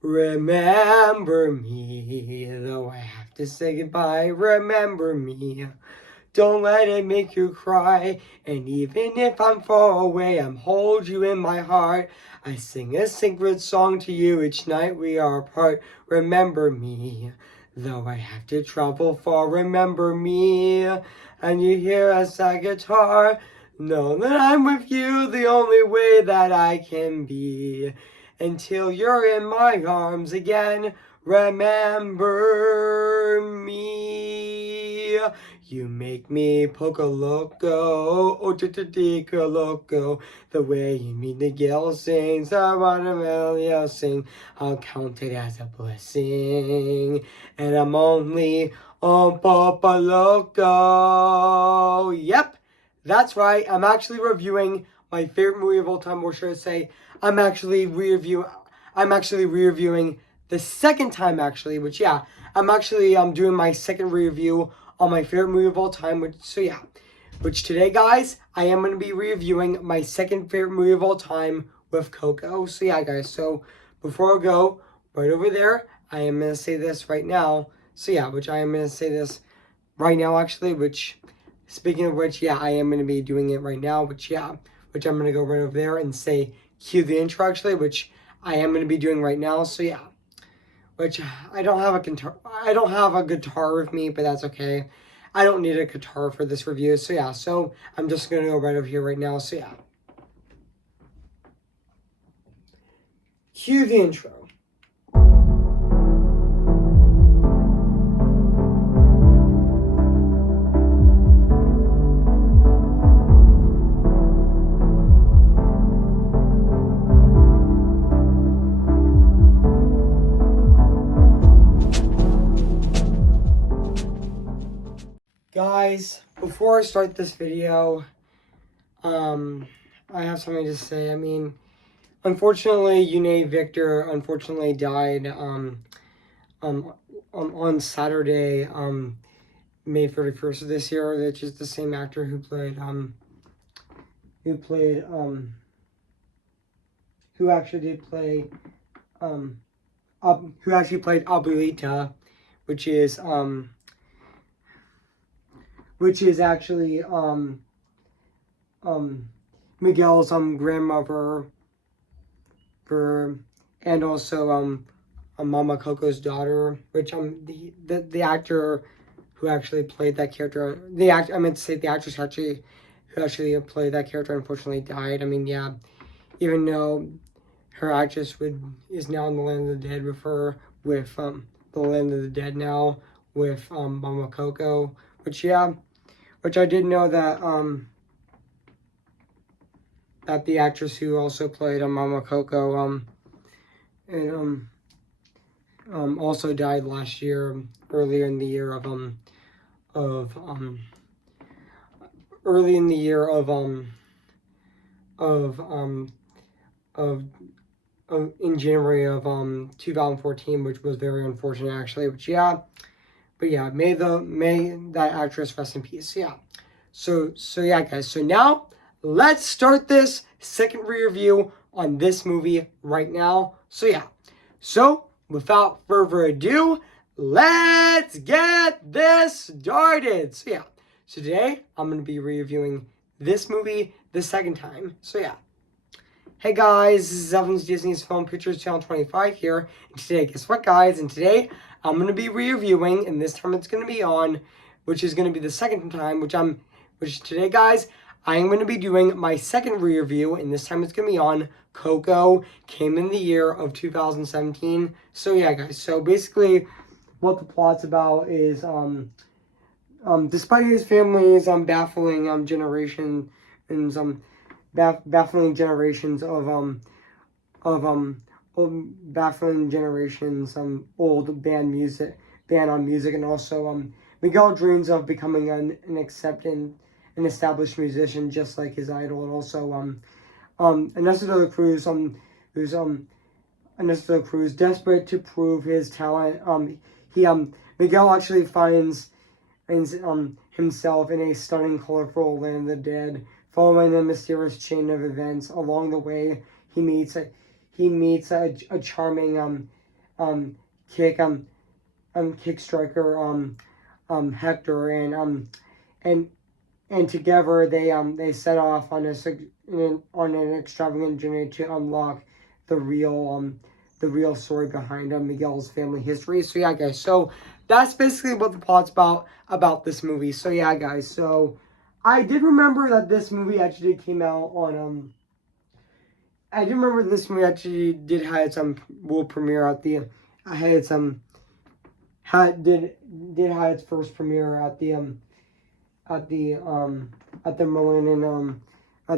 Remember me, though I have to say goodbye. Remember me, don't let it make you cry. And even if I'm far away, I'm hold you in my heart. I sing a sacred song to you each night we are apart. Remember me, though I have to travel far. Remember me, and you hear a sad guitar. Know that I'm with you the only way that I can be. Until you're in my arms again, remember me. You make me poco loco, oh tica loco. The way you mean the girl sings, I wanna really sing. I'll count it as a blessing, and I'm only on Popo Loco. Yep, that's right. I'm actually reviewing my favorite movie of all time, or should I say, I'm actually re-reviewing the second time actually, which yeah, I'm actually doing my second review on my favorite movie of all time, which today guys, I am going to be reviewing my second favorite movie of all time with Coco. So yeah guys, so before I go right over there, I am going to say this right now. So yeah, which I am going to say this right now actually, which speaking of which, yeah, I am going to be doing it right now, which I'm going to go right over there and say cue the intro actually, which I am going to be doing right now. So yeah, which I don't have a guitar with me, but that's okay. I don't need a guitar for this review. So yeah, so I'm just going to go right over here right now. So yeah, cue the intro. Guys, before I start this video, I have something to say. I mean, unfortunately, Yune Victor unfortunately died on Saturday, May 31st of this year, which is the same actor who actually played Abuelita, which is actually Miguel's grandmother, and also Mama Coco's daughter, which the actor who actually played that character, the actress actually who actually played that character unfortunately died. I mean, yeah, even though her actress is now in the land of the dead with the land of the dead now with Mama Coco, which I did know that that the actress who also played Mama Coco also died last year, earlier in the year of in January of 2014, which was very unfortunate actually. But yeah, may that actress rest in peace. Yeah. So yeah, guys. So now let's start this second review on this movie right now. So yeah. So without further ado, let's get this started. So yeah. So today I'm gonna be reviewing this movie the second time. So yeah. Hey guys, this is Evan's Disney's Film Pictures Channel 25 here. And today, guess what guys? And today I'm going to be reviewing, and this time it's going to be on, which is going to be the second time, which today guys, I am going to be doing my second review, and this time it's going to be on Coco, came in the year of 2017. So yeah guys, so basically what the plot's about is, despite his family's baffling generation and baffling generations of old band on music, and also Miguel dreams of becoming an established musician just like his idol, and also Ernesto de la Cruz who's Ernesto de la Cruz, desperate to prove his talent, Miguel actually finds himself in a stunning, colorful land of the dead. Following the mysterious chain of events along the way, he meets a charming kick kick striker Hector, and and together they set off on on an extravagant journey to unlock the real story behind Miguel's family history. So yeah, guys. So that's basically what the plot's about this movie. So yeah, guys. So I did remember that this movie actually came out on I do remember this movie actually did have its world premiere at the I had its had did have its first premiere at the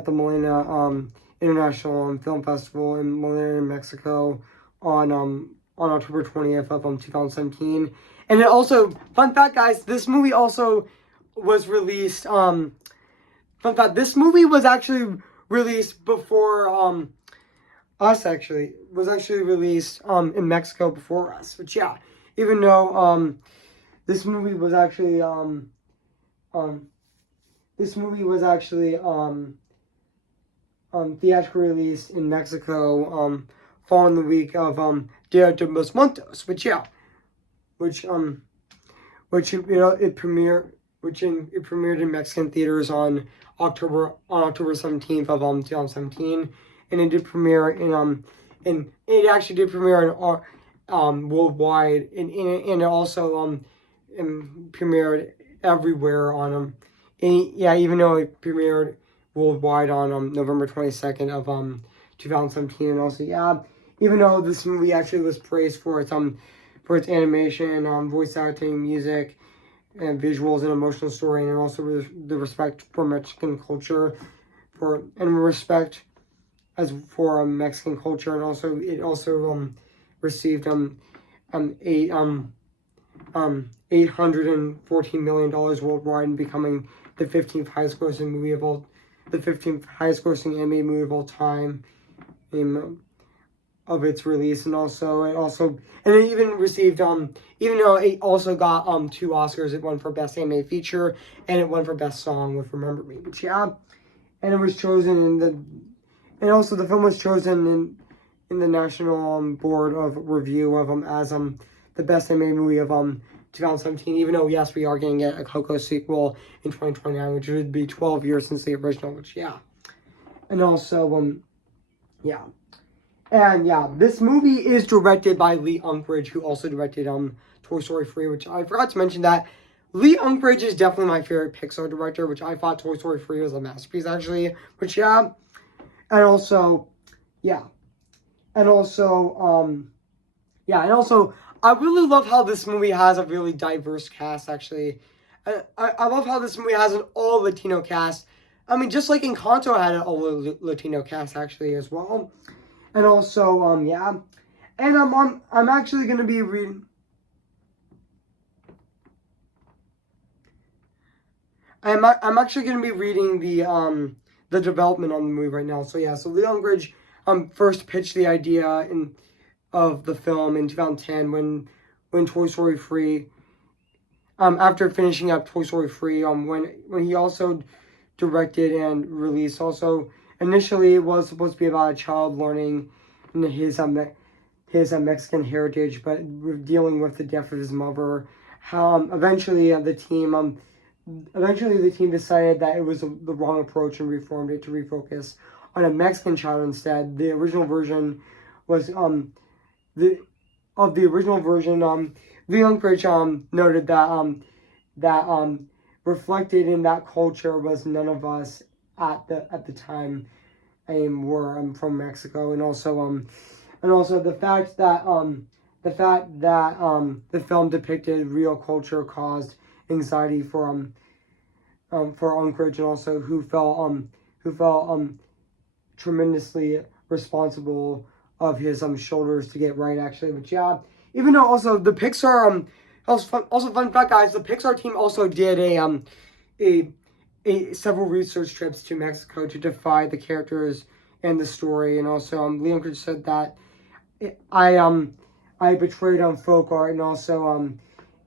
Molina International Film Festival in Molina, Mexico on October 20th of 2017. And it also, fun fact, guys, this movie also was released fun fact, this movie was actually released before us, actually was actually released in Mexico before us. But yeah, even though this movie was actually um this movie was actually theatrically released in Mexico following the week of Dia de los Muertos, which yeah, which it premiered it premiered in Mexican theaters on October 17th of 2017, and it did premiere in it actually did premiere in worldwide, and it also premiered everywhere on and yeah, even though it premiered worldwide on November 22nd of 2017, and also yeah, even though this movie actually was praised for its animation, voice acting, music, and visuals and emotional story, and also the respect for Mexican culture, and respect as for Mexican culture, and also it also received eight $814 million worldwide, and becoming the 15th highest grossing movie of all, the 15th highest grossing animated movie of all time of its release. And also and it even received even though it also got 2 Oscars, it won for best animated feature and it won for best song with Remember Me. But yeah, and it was chosen and also the film was chosen in the National Board of Review of as the best animated movie of 2017, even though yes, we are going to get a Coco sequel in 2029, which would be 12 years since the original, which yeah. And also yeah. And yeah, this movie is directed by Lee Unkrich, who also directed Toy Story 3, which I forgot to mention that Lee Unkrich is definitely my favorite Pixar director, which I thought Toy Story 3 was a masterpiece actually, which yeah. And also yeah. And also yeah, and also I really love how this movie has a really diverse cast, actually. I love how this movie has an all Latino cast. I mean, just like Encanto had an all Latino cast, actually, as well. And also, yeah. And I'm actually going to be reading... I'm actually going to be reading the development on the movie right now. So, yeah. So, Leon Gridge first pitched the idea of the film in 2010 when Toy Story 3 after finishing up Toy Story 3 when he also directed and released. Also initially it was supposed to be about a child learning his Mexican heritage, but dealing with the death of his mother. Eventually the team decided that it was the wrong approach and reformed it to refocus on a Mexican child instead. The original version was the original version, Leon Pritch noted that reflected in that culture was none of us at the time were from Mexico, and also the fact that the film depicted real culture caused anxiety for Unkrich, and also who felt tremendously responsible of his shoulders to get right, actually. But yeah, even though also the Pixar also fun fact, guys, the Pixar team also did a several research trips to Mexico to defy the characters and the story. And also Leon Critch said that I betrayed folk art, and also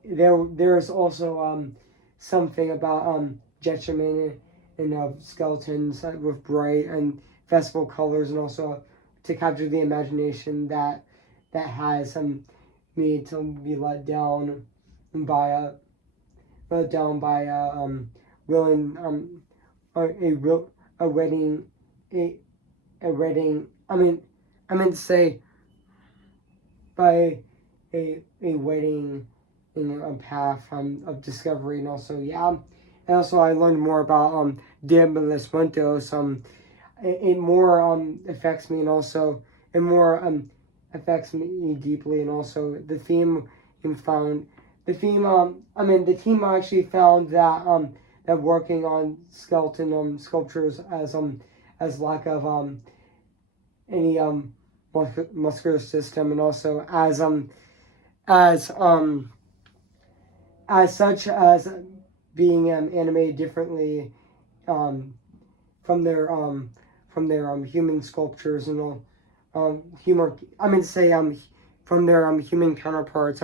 there's also something about Jetchaman and skeletons with bright and festival colors, and also to capture the imagination that has me to be by let down by willing a real a wedding a wedding. I meant to say by a wedding in a path of discovery, and also and also I learned more about Dia de los Muertos. It more affects me, and also it more affects me deeply, and also the theme found the theme the team actually found that working on skeleton sculptures as lack of any muscular system, and also as as such as being animated differently um, from their human sculptures, and all humor. I mean to say from their human counterparts.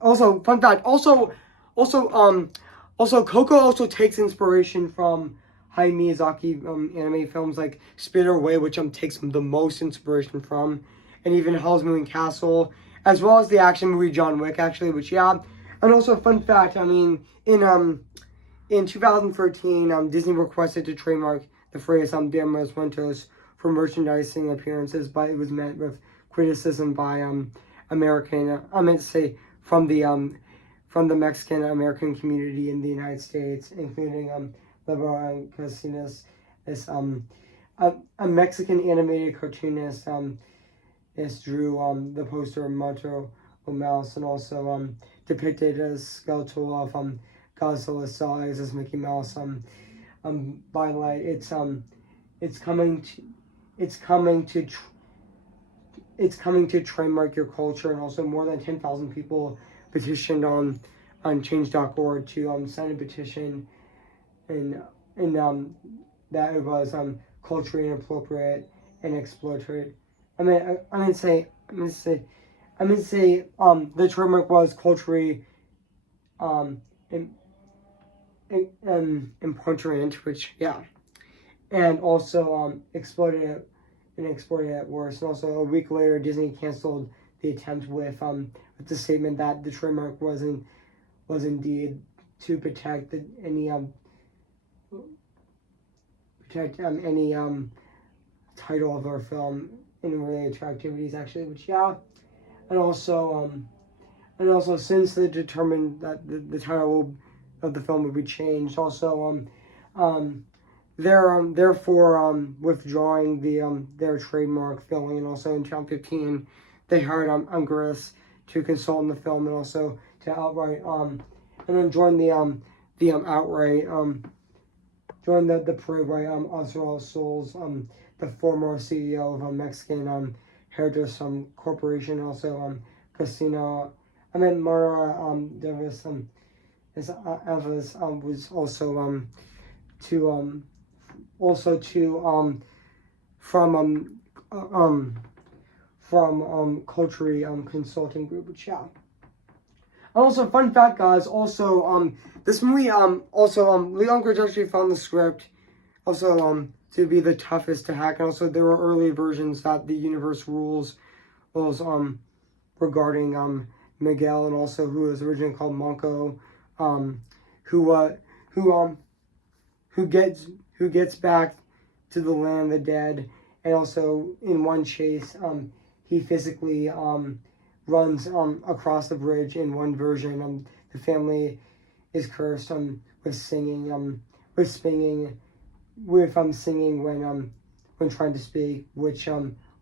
Also fun fact. Also also Coco also takes inspiration from Hayao Miyazaki anime films like Spirited Away, which takes the most inspiration from, and even Hell's Moving Castle, as well as the action movie John Wick, actually. Which and also fun fact. I mean in 2013, Disney requested to trademark the phrase "Dia de los Muertos" for merchandising appearances, but it was met with criticism by American. I meant to say from the Mexican American community in the United States, including liberal and Casinas, this a Mexican animated cartoonist this drew the poster of Mato Mouse, and also depicted as skeletal of Godzilla size as Mickey Mouse. By light, it's coming to it's coming to it's coming to trademark your culture, and also more than 10,000 people petitioned on change.org to sign a petition, and that it was culturally inappropriate and exploitative. I mean to say the trademark was culturally in, important, which and also exploited it worse. And also a week later, Disney canceled the attempt with the statement that the trademark was indeed to protect any title of our film in related to activities, actually, which and also since they determined that the title of the film would be changed, also they're therefore withdrawing their trademark filming, and also in 2015 they hired Ungaris to consult in the film, and also to outright and then join the outright join the parade by Oswald Souls, the former CEO of Mexican hairdresser corporation, also Casino. I mean Mara Davis Evans was also to also to from Culture Consulting Group, which Also, fun fact, guys. Also, this movie also Lee Unkrich actually found the script also to be the toughest to hack, and also there were early versions that the universe rules was regarding Miguel, and also who was originally called Monko, who who gets back to the land of the dead, and also in one chase he physically runs across the bridge in one version. The family is cursed with singing singing when trying to speak, which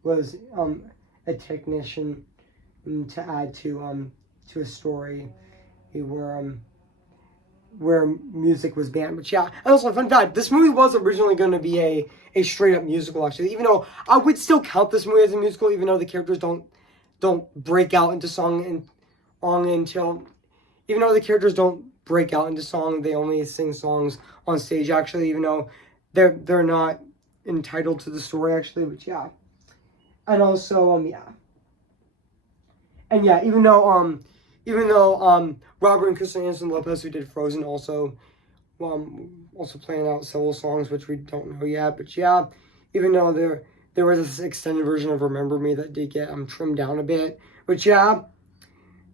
was a technician to add to a story where music was banned. But and also fun fact, this movie was originally going to be a straight up musical, actually, even though I would still count this movie as a musical, even though the characters don't break out into song until, even though the characters don't break out into song, they only sing songs on stage, actually, even though they're not entitled to the story, actually. But and also and even though Robert and Kristen Anderson Lopez, who did Frozen, also playing out several songs which we don't know yet, but even though there was this extended version of Remember Me that did get trimmed down a bit, but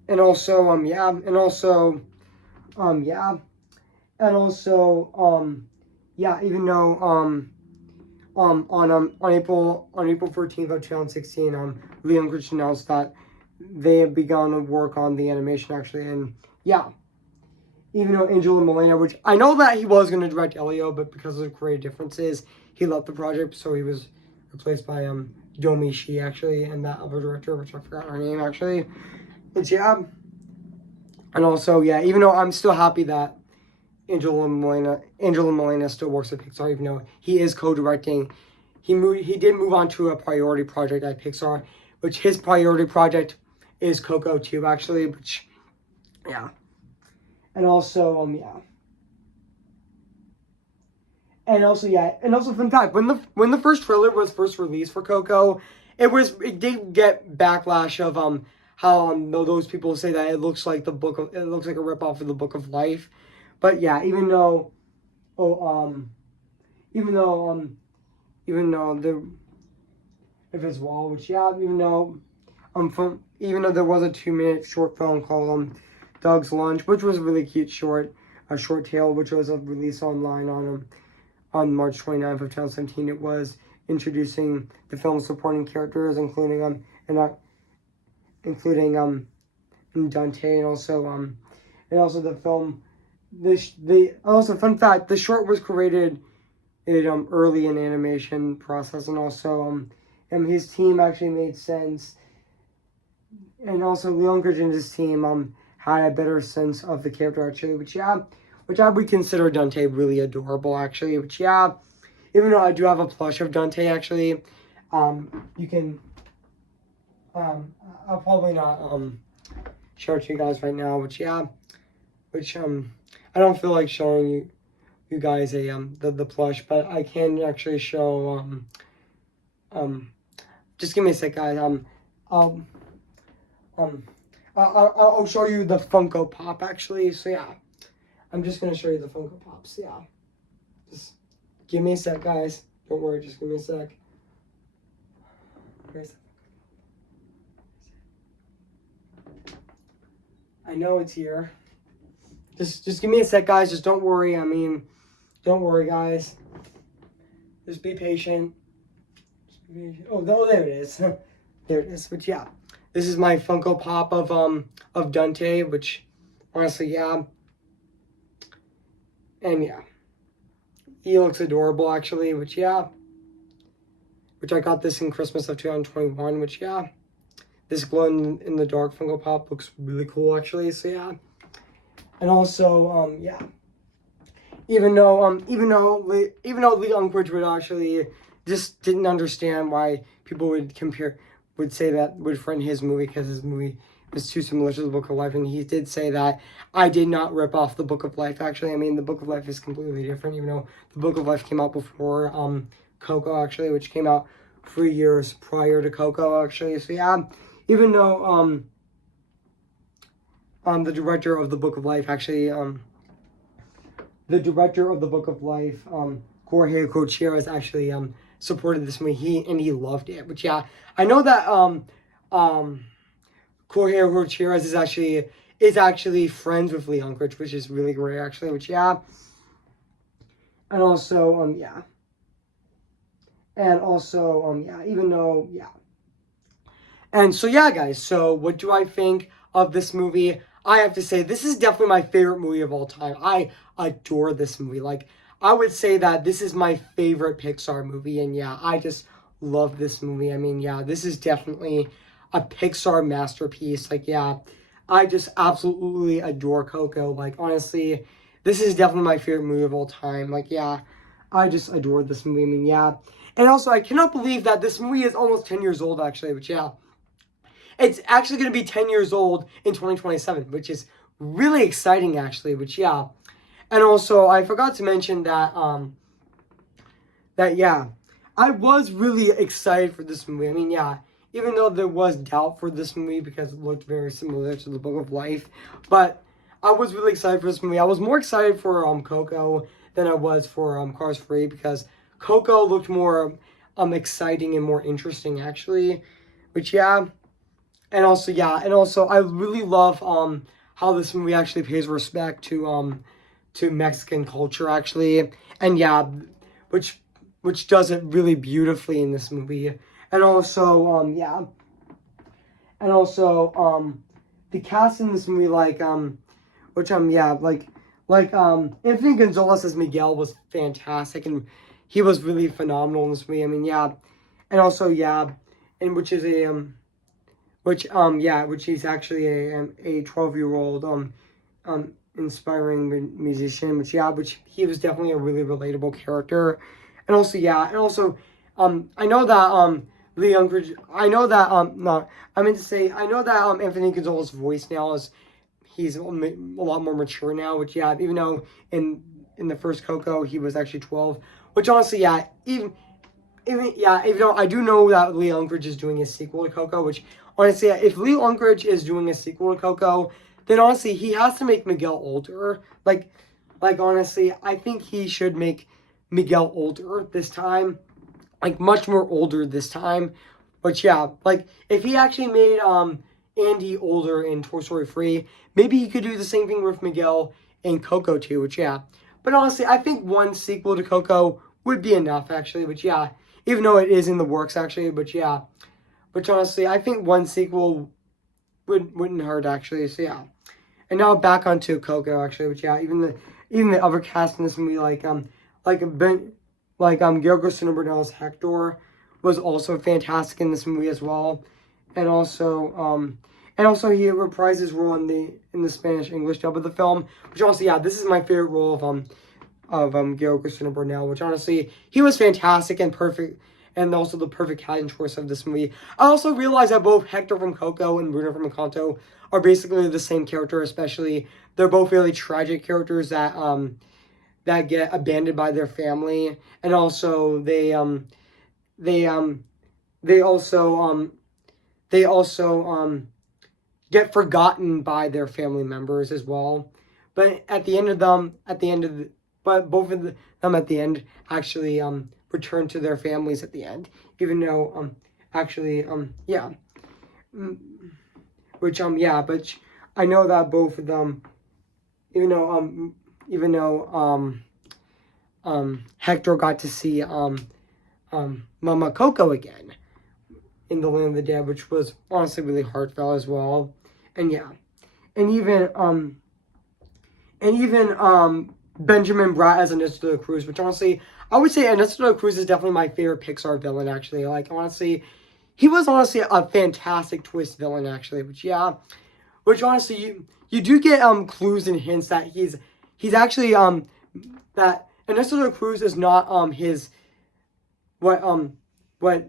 and also yeah, and also yeah, and also yeah, even though on April 14th of 2016, Leon Grich announced that they have begun to work on the animation actually, and yeah, even though Angelo Molina, which I know that he was going to direct Elio, but because of creative differences, he left the project, so he was replaced by Domi Shi actually, and that other director, which I forgot her name actually. But yeah, and also yeah, even though I'm still happy that Angelo Molina still works at Pixar, even though he is co-directing. He did move on to a priority project at Pixar, which his priority project is Coco 2 actually, which yeah. And also yeah. And also yeah, and also fun fact, when the first trailer was first released for Coco, it did get backlash of how those people say that it looks like a ripoff of the Book of Life. But yeah, oh even though even though the if it's wall, which yeah, even though there was a 2-minute short film called Doug's Lunch, which was a really cute a short tale, which was released online on March 29th of 2017. It was introducing the film's supporting characters, including Dante, and also the film. The also fun fact: the short was created early in animation process, and also and his team actually made sense, and also Leon Gridgen's team had a better sense of the character actually, which I would consider Dante really adorable actually, which yeah, even though I do have a plush of Dante actually, you can I'll probably not show it to you guys right now, which yeah, which I don't feel like showing you guys the plush, but I can actually show just give me a sec, guys. Um, um, I'll show you the Funko Pop actually. So yeah, I'm just gonna show you the Funko Pops. Yeah, just give me a sec, guys. Don't worry, just give me a sec. I know it's here. Just give me a sec, guys. Just don't worry. I mean, don't worry, guys. Just be patient. Oh, there it is. There it is. But yeah, this is my Funko Pop of Dante, which honestly, yeah, and yeah, he looks adorable actually. Which yeah, which I got this in Christmas of 2021. Which yeah, this glow in the dark Funko Pop looks really cool actually. So yeah, and also yeah, even though Lee Unkrich would actually just didn't understand why people would say that would friend his movie because his movie was too similar to the Book of Life, and he did say that I did not rip off the Book of Life. Actually, I mean the Book of Life is completely different, even though the Book of Life came out before Coco actually, which came out 3 years prior to Coco actually. So yeah, even though the director of the Book of Life actually the director of the Book of Life, Jorge Gutierrez, actually supported this movie. He loved it. But yeah, I know that Jorge Gutierrez is actually friends with Leon Grich, which is really great actually. Which yeah, and also yeah, and also yeah, even though yeah. And so yeah, guys. So what do I think of this movie? I have to say this is definitely my favorite movie of all time. I adore this movie. Like I would say that this is my favorite Pixar movie, and yeah, I just love this movie. I mean, yeah, this is definitely a Pixar masterpiece. Like yeah, I just absolutely adore Coco. Like honestly, this is definitely my favorite movie of all time. Like yeah, I just adore this movie. I mean yeah, and also I cannot believe that this movie is almost 10 years old actually. Which yeah. It's actually going to be 10 years old in 2027, which is really exciting, actually. Which, yeah. And also, I forgot to mention that yeah, I was really excited for this movie. I mean, yeah, even though there was doubt for this movie because it looked very similar to the Book of Life, but I was really excited for this movie. I was more excited for Coco than I was for Cars 3 because Coco looked more exciting and more interesting, actually. Which, yeah. and also I really love how this movie actually pays respect to Mexican culture actually, and yeah, which which does it really beautifully in this movie, and also and also the cast in this movie which Anthony Gonzalez as Miguel was fantastic, and he was really phenomenal in this movie. I mean and also and which is a which he's actually a 12-year-old inspiring musician, which he was definitely a really relatable character, and also I know that Lee Unkrich, I know that no, I meant to say I know that Anthony Gonzalez's voice now is he's a lot more mature now, which even though in the first Coco he was actually 12, which honestly even though I do know that Lee Unkrich is doing a sequel to Coco, which honestly, if Lee Unkrich is doing a sequel to Coco, then honestly he has to make Miguel older. Honestly, I think he should make Miguel older this time, like much more older this time. But if he actually made Andy older in Toy Story 3, maybe he could do the same thing with Miguel in Coco too. But honestly, I think one sequel to Coco would be enough actually. But even though it is in the works actually. But honestly, I think one sequel wouldn't hurt actually. So and now back onto Coco actually. But even the other cast in this movie Gail Garcia Bernal's Hector was also fantastic in this movie as well, and also he reprised his role in the Spanish English dub of the film, which honestly this is my favorite role of Gail Garcia Bernal, which honestly he was fantastic and perfect, and also the perfect casting choice of this movie. I also realized that both Hector from Coco and Bruno from Encanto are basically the same character, especially they're both really tragic characters that get abandoned by their family, and also they they also they also get forgotten by their family members as well. But but both of them at the end actually return to their families at the end, even though actually Mm, which but I know that both of them, even though even though Hector got to see Mama Coco again in the Land of the Dead, which was honestly really heartfelt as well. And and even Benjamin Bratt as Ernesto de la Cruz, which honestly I would say Ernesto de la Cruz is definitely my favorite Pixar villain actually. Like honestly, he was honestly a fantastic twist villain actually. Which honestly you do get clues and hints that he's actually that Ernesto de la Cruz is not his what what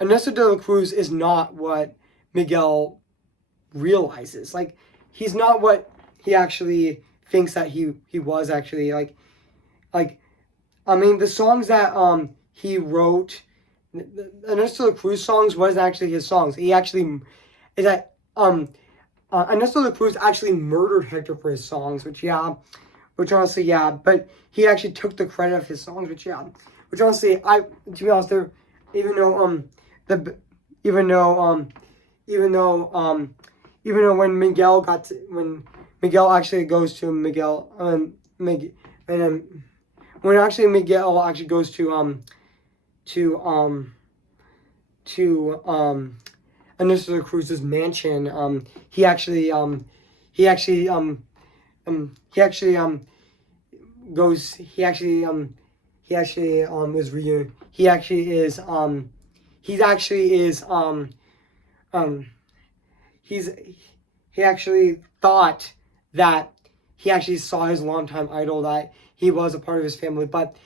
Ernesto de la Cruz is not what Miguel realizes. Like he's not what he actually thinks that he was actually like I mean the songs that he wrote, the Ernesto de la Cruz songs wasn't actually his songs. He actually is that Ernesto de la Cruz actually murdered Hector for his songs, which honestly but he actually took the credit of his songs, which honestly I to be honest there even though the even though even though even though when Miguel actually goes to Miguel and when actually Miguel actually goes to to Ernesto de la Cruz's mansion, he actually he actually he actually goes he actually is he actually is he actually is he's he actually thought that he actually saw his longtime idol, that he was a part of his family, but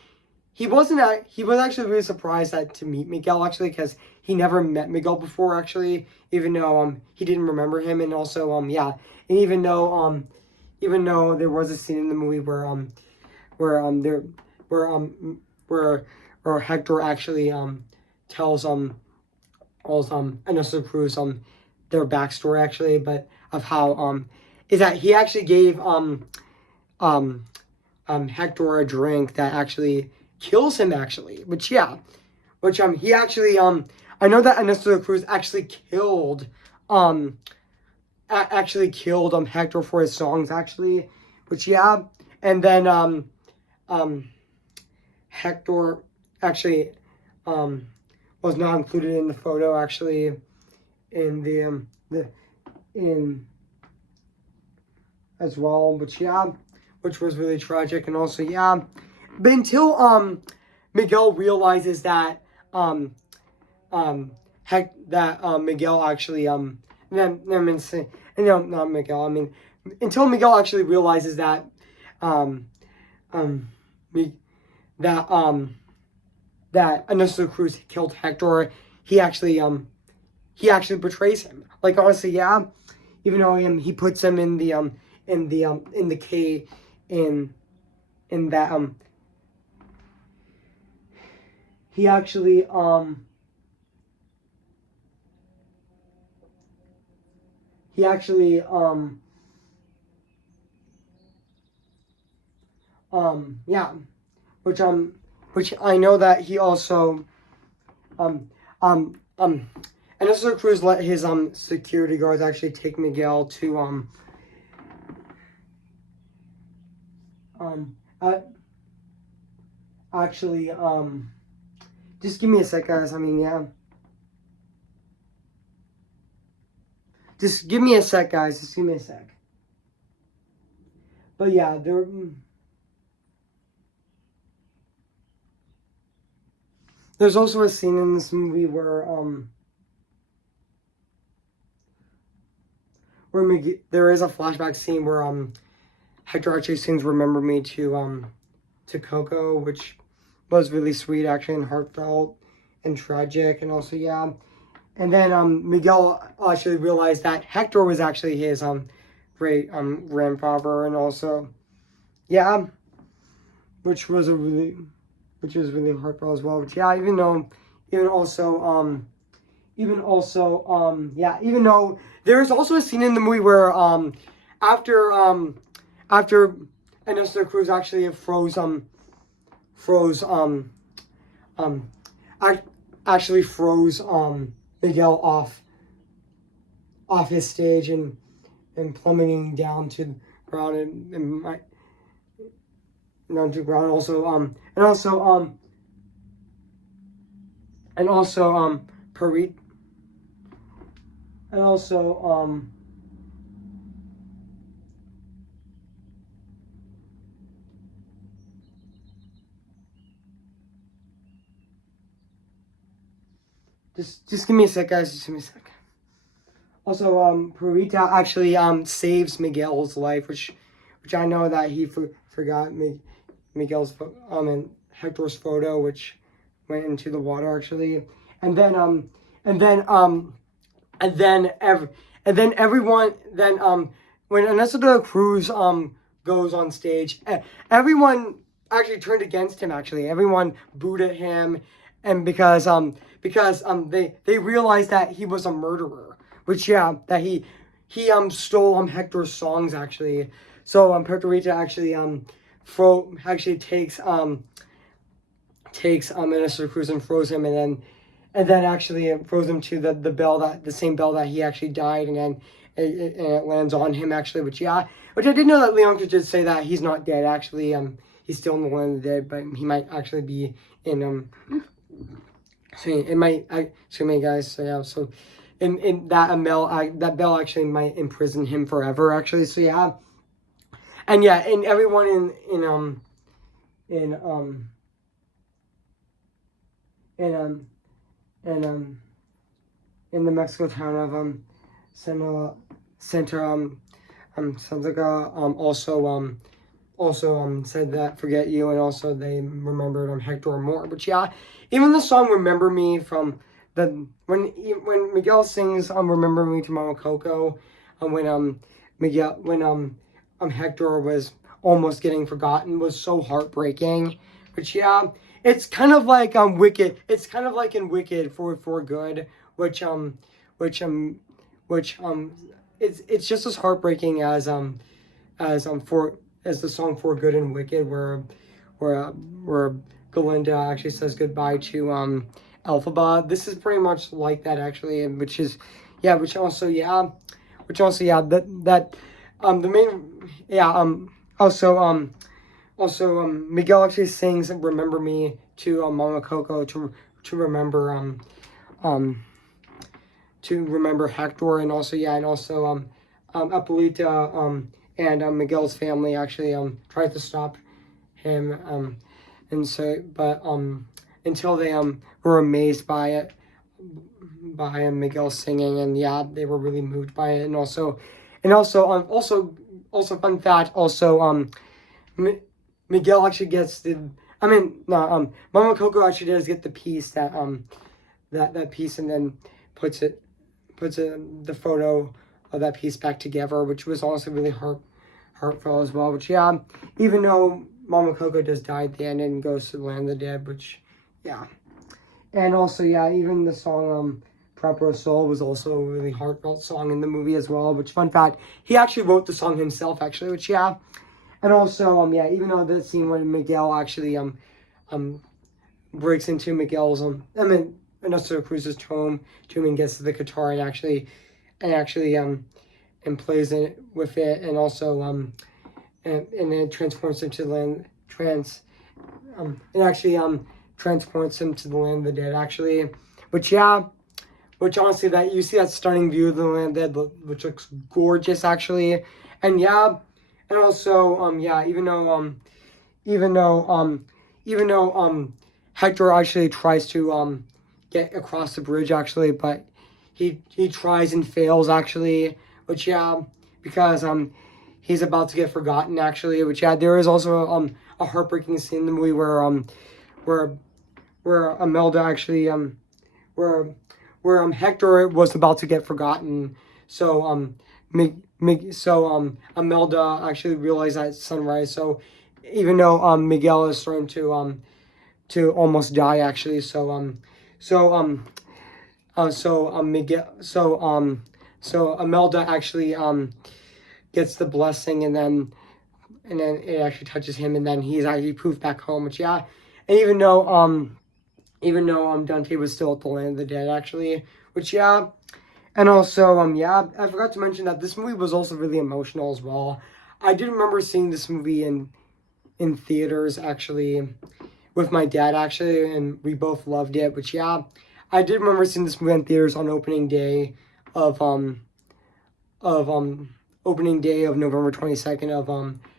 he wasn't. He was actually really surprised to meet Miguel actually, because he never met Miguel before actually, even though he didn't remember him, and also and even though there was a scene in the movie where there where Hector actually tells Ernesto Cruz their backstory actually, but of how is that he actually gave um Hector a drink that actually kills him actually, which he actually I know that Ernesto Cruz actually killed actually killed Hector for his songs actually, which yeah, and then um Hector actually was not included in the photo actually in the in as well, which yeah, which was really tragic. And also yeah, but until Miguel realizes that Miguel actually I mean say, no, not Miguel, I mean until Miguel actually realizes that um um that that Ernesto Cruz killed Hector, he actually betrays him. Like honestly, yeah. Even though he puts him in the K in that he actually he actually yeah, which which I know that he also um and Ernesto Cruz let his security guards actually take Miguel to um uh, actually just give me a sec, guys. I mean yeah. Just give me a sec, guys. Just give me a sec. But yeah, there's also a scene in this movie where there is a flashback scene where Hector actually sings "Remember Me" to Coco, which was really sweet actually and heartfelt and tragic, and also yeah. And then Miguel actually realized that Hector was actually his great grandfather, and also yeah, which was a really which was really heartfelt as well. Which yeah, even also yeah, even though there's also a scene in the movie where after after Ernesto Cruz actually froze um actually froze Miguel off his stage and plummeting down to the ground and down to the ground also and also Parit and also just give me a sec, guys. Just give me a sec. Also, Purita actually saves Miguel's life, which I know that he forgot Miguel's and Hector's photo, which went into the water actually, and then and then and then every and then everyone then when Ernesto de la Cruz goes on stage, everyone actually turned against him. Actually, everyone booed at him, and because they realized that he was a murderer, which yeah, that he stole Hector's songs actually. So Puerto Rico actually actually takes Minister Cruz and froze him, and then actually froze him to the bell that the same bell that he actually died, and then it lands on him actually, which I did know that Leon did say that he's not dead actually. He's still in the land of the dead, but he might actually be in So it might excuse me, guys. So yeah, so in that bell actually might imprison him forever actually. So yeah, and yeah, and everyone in in in in the Mexico town of Santa Santa Santaga also said that forget you, and also they remembered Hector more. But yeah, even the song "Remember Me" from the when Miguel sings "Remember Me" to Mama Coco, when Miguel when Hector was almost getting forgotten was so heartbreaking. But yeah, it's kind of like Wicked. It's kind of like in Wicked for Good, which which um which it's just as heartbreaking for as the song "For Good and Wicked," where Galinda actually says goodbye to Elphaba. This is pretty much like that actually, which is yeah, that the main yeah Miguel actually sings "Remember Me" to Mama Coco to remember um to remember Hector, and also Apolita and Miguel's family actually tried to stop him, and so but until they were amazed by it, by Miguel singing, and yeah, they were really moved by it, and also fun fact, also Miguel actually gets the, I mean no Mama Coco actually does get the piece that piece, and then puts the photo of that piece back together, which was also really heartfelt as well. Which yeah, even though Mama Coco does die at the end and goes to the land of the dead, which yeah, and also yeah, even the song Proper Soul was also a really heartfelt song in the movie as well. Which fun fact, he actually wrote the song himself actually, which yeah, and also yeah, even though the scene when Miguel actually um breaks into Miguel's Ernesto Cruz's tomb and gets to the guitar and and plays it with it, and also and then transforms him to the land and actually transports him to the land of the dead actually, which yeah, which honestly that you see that stunning view of the land of the dead, which looks gorgeous actually, and yeah, and also yeah, even though even though Hector actually tries to get across the bridge actually, but he tries and fails actually, which yeah, because he's about to get forgotten actually, which yeah, there is also a heartbreaking scene in the movie where where Imelda actually where Hector was about to get forgotten, so Imelda actually realized that sunrise, so even though Miguel is starting to almost die actually, so Miguel so Imelda actually gets the blessing, and then it actually touches him, and then he's actually proved back home, which yeah, and even though Dante was still at the land of the dead actually, which yeah, and also yeah, I forgot to mention that this movie was also really emotional as well. I did remember seeing this movie in theaters actually with my dad actually, and we both loved it. Which yeah, I did remember seeing this movie in theaters on opening day of of opening day of November 22nd of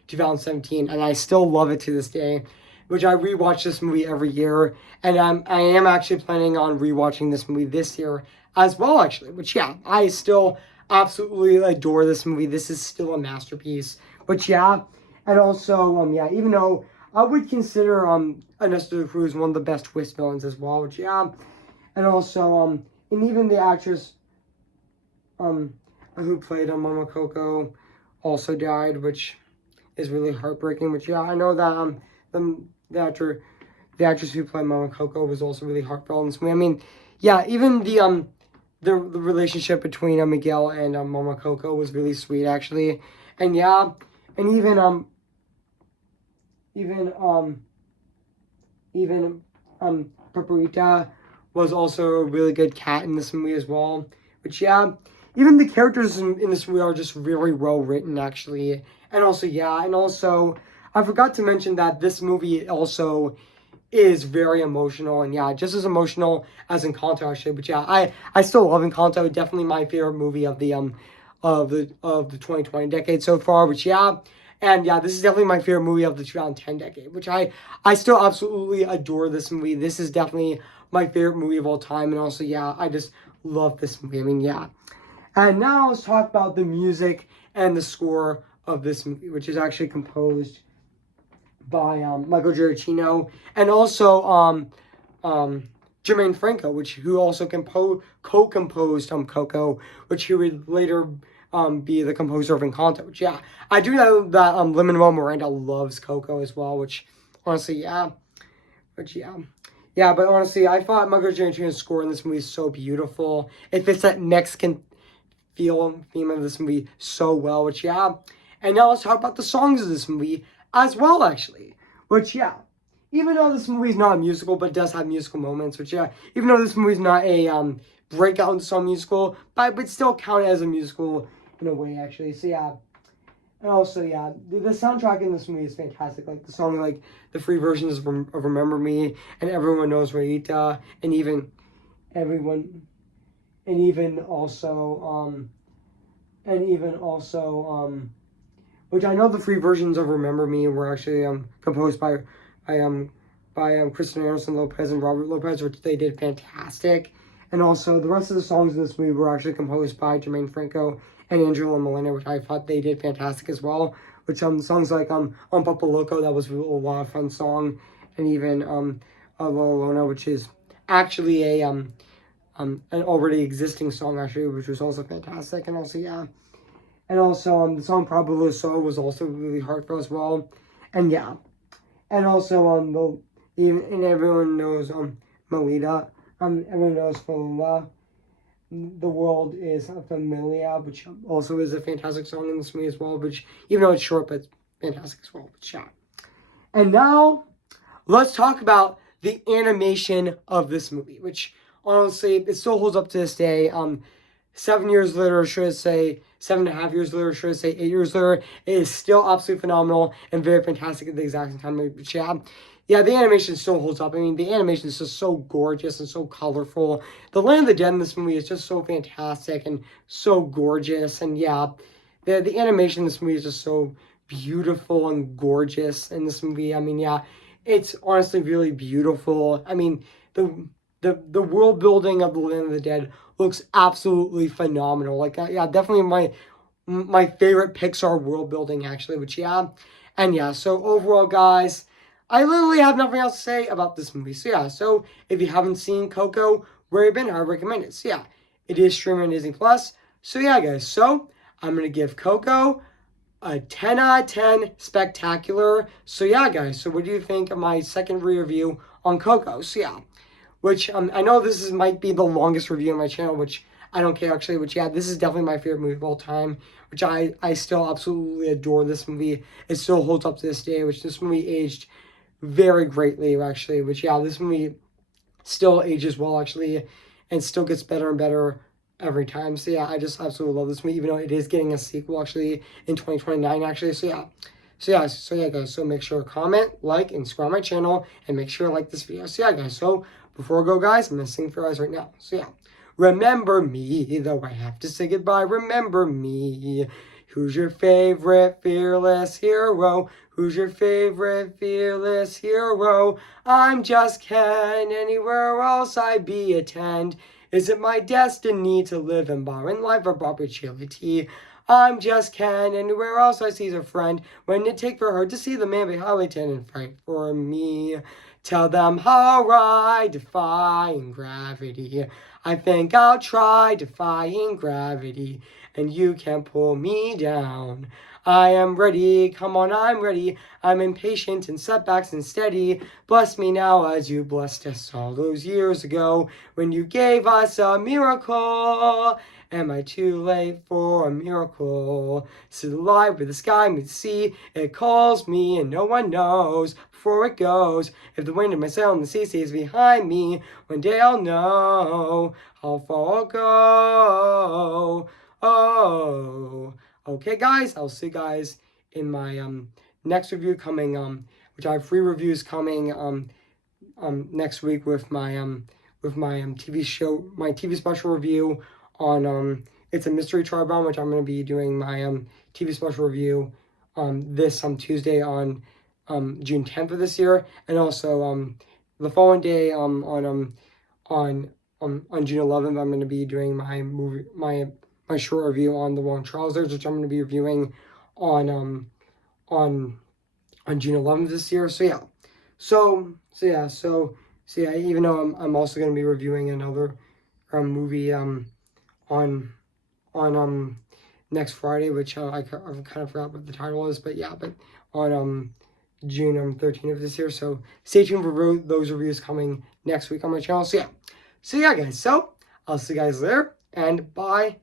2017, and I still love it to this day. Which I rewatch this movie every year, and I am actually planning on rewatching this movie this year as well actually. Which yeah, I still absolutely adore this movie. This is still a masterpiece. But yeah, and also yeah, even though I would consider Ernesto Cruz one of the best twist villains as well. Which yeah, and also and even the actress um who played Mama Coco also died, which is really heartbreaking. Which yeah, I know that the actor the actress who played Mama Coco was also really heartfelt in this movie. I mean, yeah, even the relationship between Miguel and Mama Coco was really sweet actually, and yeah, and even even Paprika was also a really good cat in this movie as well. Which yeah, even the characters in this movie are just really well written actually, and also yeah, and also I forgot to mention that this movie also is very emotional, and yeah, just as emotional as Encanto actually. But yeah, I still love Encanto. Definitely my favorite movie of the 2020 decade so far. Which yeah, and yeah, this is definitely my favorite movie of the 2010 decade. Which I still absolutely adore this movie. This is definitely my favorite movie of all time, and also yeah, I just love this movie. I mean yeah, and now let's talk about the music and the score of this movie, which is actually composed by Michael Giacchino, and also Jermaine Franco, who also co-composed Coco, which he would later be the composer of Encanto. Which yeah, I do know that Lin-Manuel Miranda loves Coco as well. Which honestly, yeah, which yeah. Yeah, but honestly, I thought Michael Giacchino's score in this movie is so beautiful. It fits that Mexican theme of this movie so well, which yeah. And now let's talk about the songs of this movie as well, actually. Which yeah, even though this movie is not a musical, but it does have musical moments, which yeah, even though this movie is not a breakout song musical, but would still count as a musical in a way, actually. So yeah. And also, yeah, the soundtrack in this movie is fantastic. Like the song, like the free versions of "Remember Me" and "Everyone Knows Rita," and even everyone, and even also, which I know the free versions of "Remember Me" were actually composed by Kristen Anderson Lopez and Robert Lopez, which they did fantastic. And also, the rest of the songs in this movie were actually composed by Jermaine Franco and Angela Molina, which I thought they did fantastic as well. Which songs like Papa Loco, that was a lot of fun song, and even La Lona, which is actually an already existing song actually, which was also fantastic. And also yeah, and also the song Pablo So was also really heartfelt as well. And yeah, and also and everyone knows Melita, everyone knows Falula. The world is familiar, which also is a fantastic song in this movie as well, which even though it's short, but it's fantastic as well. But yeah. And now let's talk about the animation of this movie, which honestly it still holds up to this day. 7 years later, should I say 7.5 years later, should I say 8 years later, it is still absolutely phenomenal and very fantastic at the exact same time. But yeah, the animation still holds up. I mean, the animation is just so gorgeous and so colorful. The Land of the Dead in this movie is just so fantastic and so gorgeous. And yeah, the animation in this movie is just so beautiful and gorgeous in this movie. I mean, yeah, it's honestly really beautiful. I mean, the world building of the Land of the Dead looks absolutely phenomenal. Like, yeah, definitely my favorite Pixar world building actually. Which yeah, and yeah. So overall, guys, I literally have nothing else to say about this movie. So yeah, so if you haven't seen Coco, where you been, I recommend it. So yeah, it is streaming on Disney Plus. So yeah, guys. So I'm gonna give Coco a 10 out of 10 spectacular. So yeah, guys. So what do you think of my second review on Coco? So yeah, which I know might be the longest review on my channel, which I don't care actually. Which yeah, this is definitely my favorite movie of all time. Which I still absolutely adore this movie. It still holds up to this day. Which this movie aged very greatly actually. Which yeah, this movie still ages well actually, and still gets better and better every time. So yeah, I just absolutely love this movie, even though it is getting a sequel actually in 2029 actually. So yeah. So yeah, guys. So make sure to comment, like, and subscribe my channel, and make sure to like this video. So yeah, guys. So before I go, guys, I'm gonna sing for you guys right now. So yeah, remember me, though I have to say goodbye. Remember me. Who's your favorite fearless hero? Who's your favorite fearless hero? I'm just Ken. Anywhere else I'd be attend. Is it my destiny to live in barren life or opportunity? I'm just Ken. Anywhere else I see's a friend. When it take for her to see the man behind the and fight for me. Tell them how I defying gravity. I think I'll try defying gravity, and you can't pull me down. I am ready, come on, I'm ready. I'm impatient in setbacks and steady. Bless me now as you blessed us all those years ago when you gave us a miracle. Am I too late for a miracle? See the light where the sky meets the sea. It calls me and no one knows before it goes. If the wind in my sail and the sea stays behind me, one day I'll know how far I'll go. Oh. Okay, guys, I'll see you guys in my next review coming which I have 3 reviews coming next week with my TV show, my TV special review on It's a Mystery Tribe, which I'm going to be doing my TV special review this Tuesday on June 10th of this year, and also the following day on June 11th I'm going to be doing my short review on The Long Trousers, which I'm going to be reviewing on June 11th this year. So yeah, so yeah. Even though I'm also going to be reviewing another movie on next Friday, which I kind of forgot what the title is, but yeah, but on June 13th of this year. So stay tuned for those reviews coming next week on my channel. So yeah, guys. So I'll see you guys there, and bye.